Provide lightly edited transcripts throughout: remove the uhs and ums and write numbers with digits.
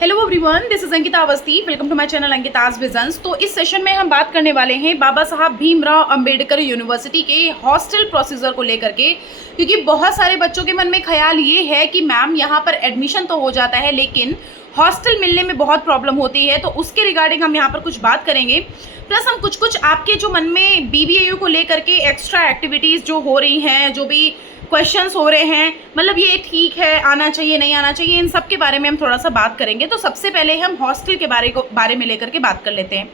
Hello everyone, this is Ankita Awasthi. Welcome to my channel Ankita's visions. तो इस session में हम बात करने वाले हैं बाबा साहब भीमराव अंबेडकर यूनिवर्सिटी के हॉस्टल प्रोसीजर को लेकर के, क्योंकि बहुत सारे बच्चों के मन में ख्याल ये है कि मैम यहाँ पर एडमिशन तो हो जाता है लेकिन हॉस्टल मिलने में बहुत प्रॉब्लम होती है। तो उसके रिगार्डिंग हम यहाँ पर कुछ बात करेंगे, प्लस हम कुछ आपके जो मन में BBAU को लेकर के एक्स्ट्रा एक्टिविटीज़ जो हो रही हैं, जो भी क्वेश्चंस हो रहे हैं, मतलब ये ठीक है, आना चाहिए नहीं आना चाहिए, इन सब के बारे में हम थोड़ा सा बात करेंगे। तो सबसे पहले हम हॉस्टल के बारे में लेकर के बात कर लेते हैं।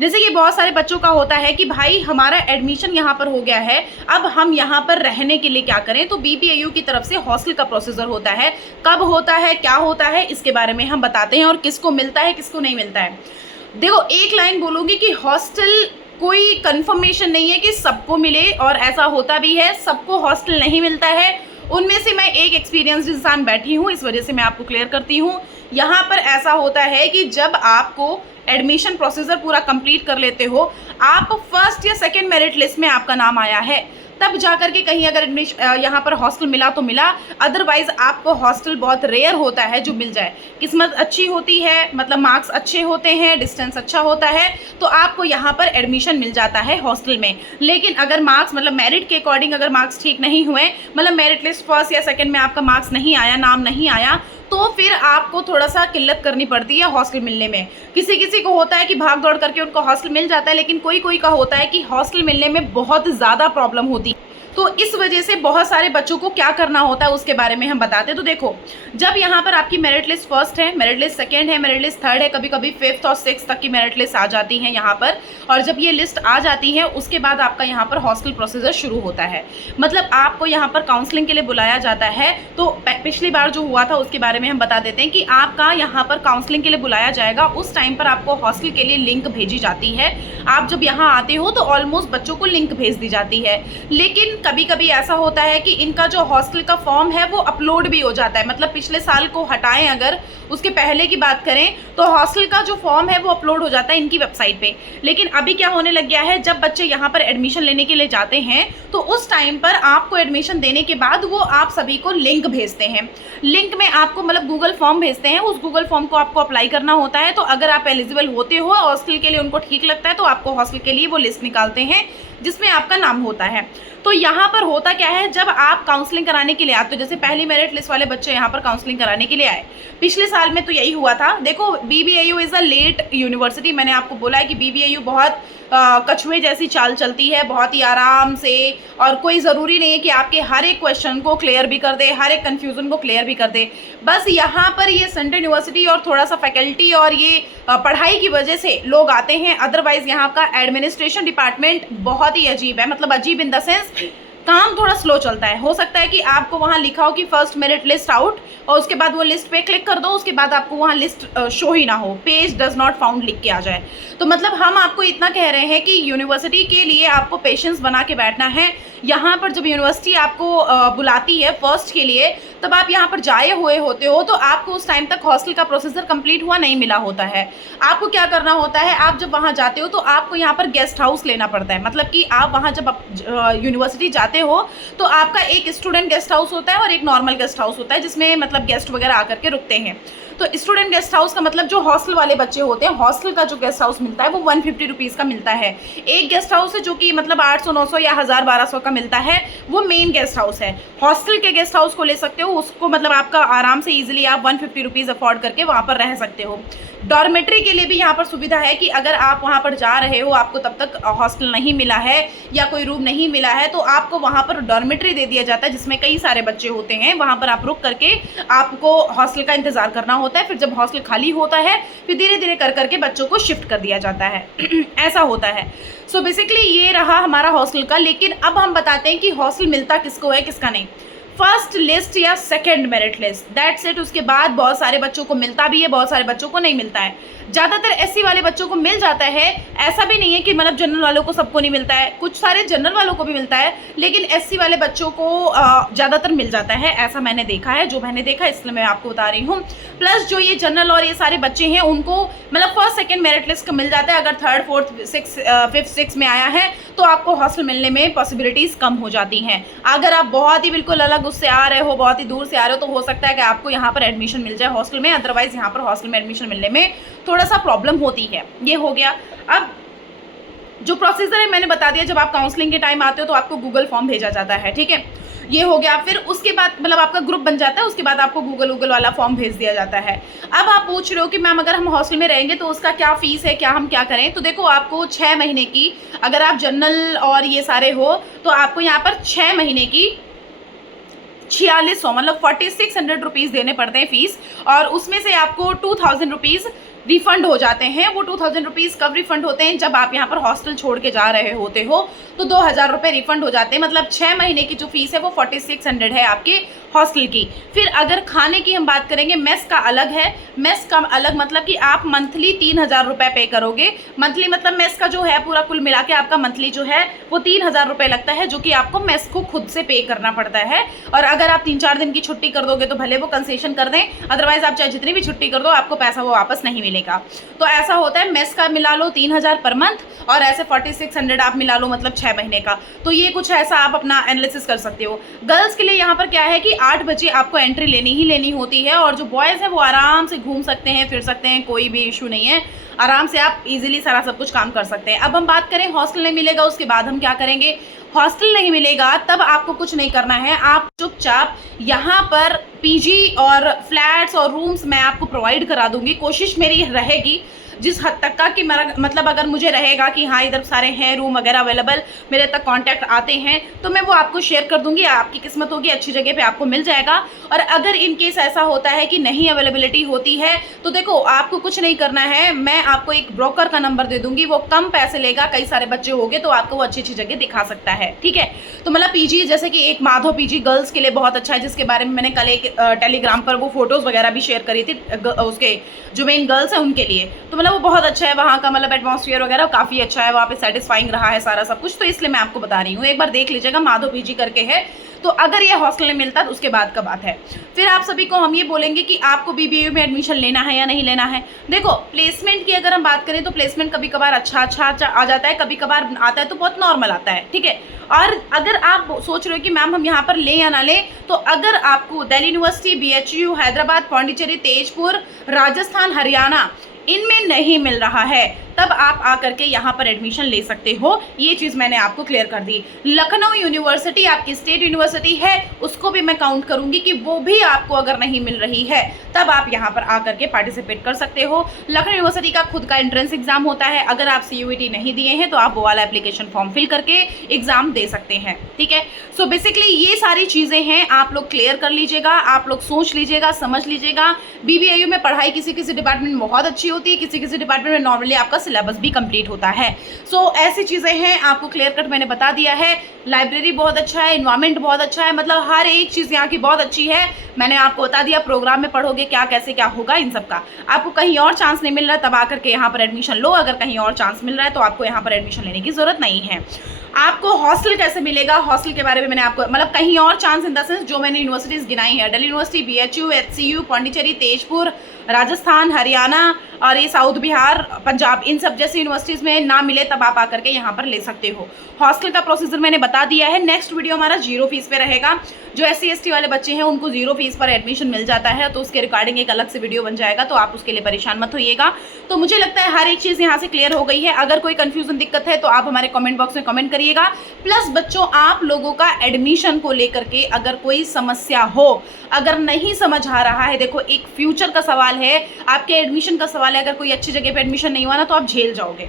जैसे कि बहुत सारे बच्चों का होता है कि भाई हमारा एडमिशन यहाँ पर हो गया है, अब हम यहाँ पर रहने के लिए क्या करें। तो BBAU की तरफ से हॉस्टल का प्रोसीजर होता है, कब होता है, क्या होता है, इसके बारे में हम बताते हैं और किसको मिलता है किसको नहीं मिलता है। देखो, एक लाइन बोलूँगी कि हॉस्टल कोई कंफर्मेशन नहीं है कि सबको मिले, और ऐसा होता भी है सबको हॉस्टल नहीं मिलता है। उनमें से मैं एक एक्सपीरियंस्ड इंसान बैठी हूँ, इस वजह से मैं आपको क्लियर करती हूँ। यहाँ पर ऐसा होता है कि जब आपको एडमिशन प्रोसीजर पूरा कंप्लीट कर लेते हो, आप फर्स्ट या सेकंड मेरिट लिस्ट में आपका नाम आया है, तब जाकर के कहीं अगर यहाँ पर हॉस्टल मिला तो मिला, अदरवाइज आपको हॉस्टल बहुत रेयर होता है जो मिल जाए। किस्मत अच्छी होती है, मतलब मार्क्स अच्छे होते हैं, डिस्टेंस अच्छा होता है, तो आपको यहाँ पर एडमिशन मिल जाता है हॉस्टल में। लेकिन अगर मार्क्स मतलब मेरिट के अकॉर्डिंग अगर मार्क्स ठीक नहीं हुए, मतलब मेरिट लिस्ट फर्स्ट या सेकेंड में आपका मार्क्स नहीं आया, नाम नहीं आया, तो फिर आपको थोड़ा सा किल्लत करनी पड़ती है हॉस्टल मिलने में। किसी किसी को होता है कि भाग दौड़ करके उनको हॉस्टल मिल जाता है, लेकिन कोई कोई का होता है कि हॉस्टल मिलने में बहुत ज़्यादा प्रॉब्लम होती है। तो इस वजह से बहुत सारे बच्चों को क्या करना होता है उसके बारे में हम बताते हैं। तो देखो, जब यहाँ पर आपकी मेरिट लिस्ट फर्स्ट है, मेरिट लिस्ट सेकेंड है, मेरिट लिस्ट थर्ड है, कभी कभी फिफ्थ और सिक्स तक की मेरिट लिस्ट आ जाती है यहाँ पर, और जब ये लिस्ट आ जाती है उसके बाद आपका यहाँ पर हॉस्टल प्रोसीजर शुरू होता है। मतलब आपको यहाँ पर काउंसलिंग के लिए बुलाया जाता है। तो पिछली बार जो हुआ था उसके बारे में हम बता देते हैं कि आपका यहाँ पर काउंसलिंग के लिए बुलाया जाएगा। उस टाइम पर आपको हॉस्टल के लिए लिंक भेजी जाती है। आप जब यहाँ आते हो तो ऑलमोस्ट बच्चों को लिंक भेज दी जाती है, लेकिन कभी कभी ऐसा होता है कि इनका जो हॉस्टल का फॉर्म है वो अपलोड भी हो जाता है। मतलब पिछले साल को हटाएं, अगर उसके पहले की बात करें तो हॉस्टल का जो फॉर्म है वो अपलोड हो जाता है इनकी वेबसाइट पे। लेकिन अभी क्या होने लग गया है, जब बच्चे यहाँ पर एडमिशन लेने के लिए जाते हैं तो उस टाइम पर आपको एडमिशन देने के बाद वो आप सभी को लिंक भेजते हैं। लिंक में आपको मतलब गूगल फॉर्म भेजते हैं, उस गूगल फॉर्म को आपको अप्लाई करना होता है। तो अगर आप एलिजिबल होते हो, हॉस्टल के लिए उनको ठीक लगता है, तो आपको हॉस्टल के लिए वो लिस्ट निकालते हैं जिसमें आपका नाम होता है। तो यहाँ पर होता क्या है, जब आप काउंसलिंग कराने के लिए आते हो, जैसे पहली मेरिट लिस्ट वाले बच्चे यहाँ पर काउंसलिंग कराने के लिए आए, पिछले साल में तो यही हुआ था। देखो, BBAU is a late university. मैंने आपको बोला है कि BBAU बहुत कछुए जैसी चाल चलती है, बहुत ही आराम से, और कोई ज़रूरी नहीं है कि आपके हर एक क्वेश्चन को क्लियर भी कर दे, हर एक कन्फ्यूज़न को क्लियर भी कर दे। बस यहाँ पर ये सेंट्रल यूनिवर्सिटी और थोड़ा सा फैकल्टी और ये पढ़ाई की वजह से लोग आते हैं। अदरवाइज़ यहाँ का एडमिनिस्ट्रेशन डिपार्टमेंट बहुत ही अजीब है, मतलब अजीब इन द सेंस काम थोड़ा स्लो चलता है। हो सकता है कि आपको वहाँ लिखा हो कि फर्स्ट मेरिट लिस्ट आउट, और उसके बाद वो लिस्ट पे क्लिक कर दो, उसके बाद आपको वहाँ लिस्ट शो ही ना हो, पेज डज नॉट फाउंड लिख के आ जाए। तो मतलब हम आपको इतना कह रहे हैं कि यूनिवर्सिटी के लिए आपको पेशेंस बना के बैठना है। यहाँ पर जब यूनिवर्सिटी आपको बुलाती है फर्स्ट के लिए, तब आप यहाँ पर जाए हुए होते हो, तो आपको उस टाइम तक हॉस्टल का प्रोसीजर कंप्लीट हुआ नहीं मिला होता है। आपको क्या करना होता है, आप जब वहाँ जाते हो तो आपको यहाँ पर गेस्ट हाउस लेना पड़ता है। मतलब कि आप वहाँ जब यूनिवर्सिटी जाते हो तो आपका एक स्टूडेंट गेस्ट हाउस होता है और एक नॉर्मल गेस्ट हाउस होता है, जिसमें मतलब गेस्ट वगैरह आकर के रुकते हैं। तो स्टूडेंट गेस्ट हाउस का मतलब जो हॉस्टल वाले बच्चे होते हैं, हॉस्टल का जो गेस्ट हाउस मिलता है वो 150 रुपीज़ का मिलता है। एक गेस्ट हाउस है जो कि मतलब 800 900 या 1000 1200 का मिलता है, वो मेन गेस्ट हाउस है। हॉस्टल के गेस्ट हाउस को ले सकते हो, उसको मतलब आपका आराम से ईजिली आप 150 रुपीज़ अफोर्ड करके वहाँ पर रह सकते हो। डॉर्मेट्री के लिए भी यहाँ पर सुविधा है कि अगर आप वहाँ पर जा रहे हो, आपको तब तक हॉस्टल नहीं मिला है या कोई रूम नहीं मिला है, तो आपको वहाँ पर डॉर्मेट्री दे दिया जाता है जिसमें कई सारे बच्चे होते हैं। वहाँ पर आप रुक करके आपको हॉस्टल का इंतज़ार करना होता है। फिर जब हॉस्टल खाली होता है, फिर धीरे धीरे कर करके बच्चों को शिफ्ट कर दिया जाता है। ऐसा होता है। सो बेसिकली ये रहा हमारा हॉस्टल का। लेकिन अब हम बताते हैं कि हॉस्टल मिलता किसको है किसका नहीं। फर्स्ट लिस्ट या second merit list, that's it. उसके बाद बहुत सारे बच्चों को मिलता भी है, बहुत सारे बच्चों को नहीं मिलता है। ज़्यादातर SC वाले बच्चों को मिल जाता है। ऐसा भी नहीं है कि मतलब जनरल वालों को सबको नहीं मिलता है, कुछ सारे जनरल वालों को भी मिलता है, लेकिन SC वाले बच्चों को ज़्यादातर मिल जाता है। ऐसा मैंने देखा है, जो मैंने देखा इसलिए मैं आपको बता रही हूँ। प्लस जो ये जनरल और ये सारे बच्चे हैं उनको मतलब फर्स्ट सेकेंड मेरिट लिस्ट का मिल जाता है। अगर थर्ड फोर्थ फिफ्थ सिक्स में आया है तो आपको हॉस्टल मिलने में पॉसिबिलिटीज़ कम हो जाती हैं। अगर आप बहुत ही बिल्कुल अलग उससे आ रहे हो, बहुत ही दूर से आ रहे हो, तो हो सकता है कि आपको यहाँ पर एडमिशन मिल जाए हॉस्टल में, अदरवाइज यहाँ पर हॉस्टल में एडमिशन मिलने में थोड़ा सा प्रॉब्लम होती है। ये हो गया। अब जो प्रोसीजर है मैंने बता दिया, जब आप काउंसलिंग के टाइम आते हो तो आपको गूगल फॉर्म भेजा जाता है, ठीक है, ये हो गया। फिर उसके बाद मतलब आपका ग्रुप बन जाता है, उसके बाद आपको गूगल वाला फॉर्म भेज दिया जाता है। अब आप पूछ रहे हो कि मैम अगर हम हॉस्टल में रहेंगे तो उसका क्या फीस है, क्या हम क्या करें? तो देखो, आपको 6 महीने की, अगर आप जनरल और ये सारे हो तो आपको यहाँ पर 6 महीने की 4600 मतलब 4600 रुपीज़ देने पड़ते हैं फीस, और उसमें से आपको 2000 रुपीज़ रिफंड हो जाते हैं। वो 2000 रुपीज़ कब रिफंड होते हैं? जब आप यहाँ पर हॉस्टल छोड़ के जा रहे होते हो तो 2000 रुपये रिफंड हो जाते हैं। मतलब 6 महीने की जो फीस है वो 4600 है आपके हॉस्टल की। फिर अगर खाने की हम बात करेंगे, मेस का अलग है। मेस का अलग मतलब कि आप मंथली 3000 रुपये पे करोगे। मंथली मतलब मेस का जो है पूरा कुल मिला के आपका मंथली जो है वो 3000 रुपये लगता है, जो कि आपको मेस को खुद से पे करना पड़ता है। और अगर आप 3-4 दिन की छुट्टी कर दोगे तो भले वो कंसेशन कर दें, अदरवाइज आप चाहे जितनी भी छुट्टी कर दो आपको पैसा वो वापस नहीं मिलेगा। तो ऐसा होता है, मेस का मिला लो 3000 पर मंथ, और ऐसे 4600 आप मिला लो मतलब 6 महीने का। तो ये कुछ ऐसा आप अपना एनालिसिस कर सकते हो। गर्ल्स के लिए यहाँ पर क्या है कि 8 बजे आपको एंट्री लेनी ही लेनी होती है, और जो बॉयज़ हैं वो आराम से घूम सकते हैं, फिर सकते हैं, कोई भी इशू नहीं है, आराम से आप इजीली सारा सब कुछ काम कर सकते हैं। अब हम बात करें हॉस्टल नहीं मिलेगा, उसके बाद हम क्या करेंगे? हॉस्टल नहीं मिलेगा तब आपको कुछ नहीं करना है, आप चुपचाप यहाँ पर पीजी और फ्लैट्स और रूम्स मैं आपको प्रोवाइड करा दूंगी। कोशिश मेरी रहेगी जिस हद तक का कि मेरा मतलब अगर मुझे रहेगा कि हाँ इधर सारे हैं रूम वगैरह अवेलेबल, मेरे तक कांटेक्ट आते हैं, तो मैं वो आपको शेयर कर दूंगी। आपकी किस्मत होगी, अच्छी जगह पे आपको मिल जाएगा। और अगर इन केस ऐसा होता है कि नहीं अवेलेबिलिटी होती है तो देखो, आपको कुछ नहीं करना है, मैं आपको एक ब्रोकर का नंबर दे दूंगी, वो कम पैसे लेगा, कई सारे बच्चे होंगे तो आपको वो अच्छी अच्छी जगह दिखा सकता है, ठीक है। तो मतलब पीजी, जैसे कि एक माधव पीजी गर्ल्स के लिए बहुत अच्छा है, जिसके बारे में मैंने कल एक टेलीग्राम पर वो फोटोज़ वगैरह भी शेयर करी थी, उसके जो मेन गर्ल्स हैं उनके लिए। तो मतलब वो बहुत अच्छा है, वहाँ का मतलब एटमॉस्फेयर वगैरह काफ़ी अच्छा है, वहाँ पे सेटिस्फाइंग रहा है सारा सब कुछ, तो इसलिए मैं आपको बता रही हूँ। एक बार देख लीजिएगा, माधव पीजी करके है। तो अगर ये हॉस्टल नहीं मिलता तो उसके बाद का बात है। फिर आप सभी को हम ये बोलेंगे कि आपको बीबीएयू में एडमिशन लेना है या नहीं लेना है। देखो, प्लेसमेंट की अगर हम बात करें तो प्लेसमेंट कभी कभार अच्छा आ जाता है, कभी कभार आता है तो बहुत नॉर्मल आता है, ठीक है। और अगर आप सोच रहे हो कि मैम हम यहाँ पर लें या ना लें, तो अगर आपको दिल्ली यूनिवर्सिटी, बीएचयू, हैदराबाद, पांडिचेरी, तेजपुर, राजस्थान, हरियाणा इनमें नहीं मिल रहा है, तब आप आकर के यहाँ पर एडमिशन ले सकते हो। ये चीज़ मैंने आपको क्लियर कर दी। लखनऊ यूनिवर्सिटी आपकी स्टेट यूनिवर्सिटी है, उसको भी मैं काउंट करूँगी कि वो भी आपको अगर नहीं मिल रही है तब आप यहाँ पर आकर के पार्टिसिपेट कर सकते हो। लखनऊ यूनिवर्सिटी का खुद का एंट्रेंस एग्जाम होता है, अगर आप CUET नहीं दिए हैं तो आप वो वाला एप्लीकेशन फॉर्म फिल करके एग्जाम दे सकते हैं, ठीक है। सो बेसिकली ये सारी चीज़ें हैं, आप लोग क्लियर कर लीजिएगा, आप लोग सोच लीजिएगा, समझ लीजिएगा। BBAU में पढ़ाई किसी किसी डिपार्टमेंट में बहुत अच्छी होती है, किसी किसी डिपार्टमेंट में नॉर्मली आपका सिलेबस भी कंप्लीट होता है। सो ऐसी चीज़ें हैं, आपको क्लियर कट मैंने बता दिया है। लाइब्रेरी बहुत अच्छा है, इन्वायरमेंट बहुत अच्छा है, मतलब हर एक चीज़ यहाँ की बहुत अच्छी है। मैंने आपको बता दिया प्रोग्राम में पढ़ोगे क्या, कैसे क्या होगा, इन सब का। आपको कहीं और चांस नहीं मिल रहा है तब आकर के यहाँ पर एडमिशन लो, अगर कहीं और चांस मिल रहा है तो आपको यहाँ पर एडमिशन लेने की ज़रूरत नहीं है। आपको हॉस्टल कैसे मिलेगा, हॉस्टल के बारे में मैंने आपको मतलब कहीं और चांस इन द सेंस जो मैंने यूनिवर्सिटीज़ गिनाई है, Delhi university, BHU, HCU, Pondicherry, Tezpur, Rajasthan, Haryana और ये साउथ बिहार, पंजाब, इन सब जैसी यूनिवर्सिटीज़ में ना मिले तब आप आकर के यहाँ पर ले सकते हो। हॉस्टल का प्रोसीजर मैंने बता दिया है। नेक्स्ट वीडियो हमारा 0 फीस पे रहेगा। जो SC ST वाले बच्चे हैं उनको 0 फीस पर एडमिशन मिल जाता है, तो उसके रिगार्डिंग एक अलग से वीडियो बन जाएगा, तो आप उसके लिए परेशान मत होइएगा। तो मुझे लगता है हर एक चीज़ यहाँ से क्लियर हो गई है। अगर कोई कन्फ्यूजन दिक्कत है तो आप हमारे कमेंट बॉक्स में कमेंट करिएगा। प्लस बच्चों, आप लोगों का एडमिशन को लेकर के अगर कोई समस्या हो, अगर नहीं समझ आ रहा है, देखो एक फ्यूचर का सवाल है, आपके एडमिशन का सवाल है, अगर कोई अच्छी जगह पे एडमिशन नहीं हुआ ना तो आप झेल जाओगे।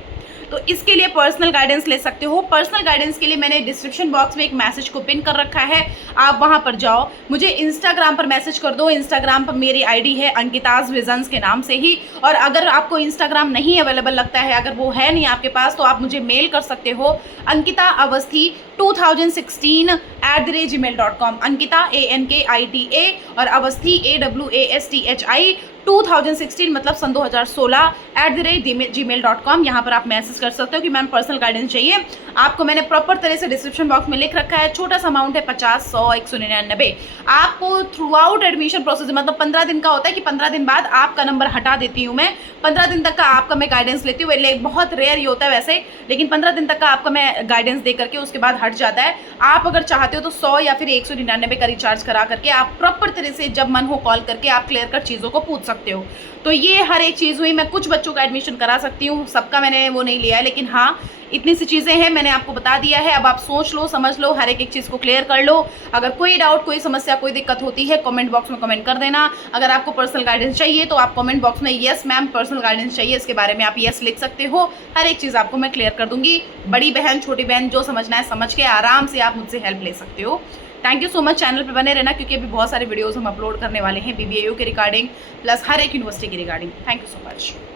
तो इसके लिए पर्सनल गाइडेंस ले सकते हो। पर्सनल गाइडेंस के लिए मैंने डिस्क्रिप्शन बॉक्स में एक मैसेज को पिन कर रखा है, आप वहां पर जाओ, मुझे इंस्टाग्राम पर मैसेज कर दो। इंस्टाग्राम पर मेरी आईडी है अंकिताज विजन्स के नाम से ही। और अगर आपको इंस्टाग्राम नहीं अवेलेबल लगता है, अगर वो है नहीं आपके पास, तो आप मुझे मेल कर सकते हो ankita2016@gmail.com। अंकिता ANKITA और अवस्थी AWASTHI 2016 मतलब सन 2016 @gmail.com। यहाँ पर आप मैसेज कर सकते हो कि मैम पर्सनल गाइडेंस चाहिए। आपको मैंने प्रॉपर तरह से डिस्क्रिप्शन बॉक्स में लिख रखा है। छोटा सा अमाउंट है 50, 100, 199। आपको थ्रू आउट एडमिशन प्रोसेस मतलब 15 दिन का होता है कि 15 दिन बाद आपका नंबर हटा देती हूँ मैं। 15 दिन तक का आपका मैं गाइडेंस लेती हूँ। बहुत रेयर ही होता है वैसे, लेकिन 15 दिन तक का आपका मैं गाइडेंस दे करके उसके बाद हट जाता है। आप अगर चाहते हो तो 100 या फिर 199 का रिचार्ज करा करके आप प्रॉपर तरह से जब मन हो कॉल करके आप क्लियर कट चीज़ों को पूछ सकते हो। तो ये हर एक चीज़ हुई। मैं कुछ बच्चों का एडमिशन करा सकती हूँ, सबका मैंने वो नहीं लिया है, लेकिन हाँ इतनी सी चीज़ें हैं, मैंने आपको बता दिया है। अब आप सोच लो, समझ लो, हर एक चीज़ को क्लियर कर लो। अगर कोई डाउट, कोई समस्या, कोई दिक्कत होती है कमेंट बॉक्स में कमेंट कर देना। अगर आपको पर्सनल गाइडेंस चाहिए तो आप कमेंट बॉक्स में यस मैम पर्सनल गाइडेंस चाहिए इसके बारे में आप यस लिख सकते हो। हर एक चीज़ आपको मैं क्लियर कर दूंगी। बड़ी बहन, छोटी बहन, जो समझना है समझ के आराम से आप मुझसे हेल्प ले सकते हो। Thank you so much. Channel पे बने रहना क्योंकि अभी बहुत सारे वीडियोस हम अपलोड करने वाले हैं BBAU के रिगार्डिंग प्लस हर एक यूनिवर्सिटी के regarding. Thank you so much.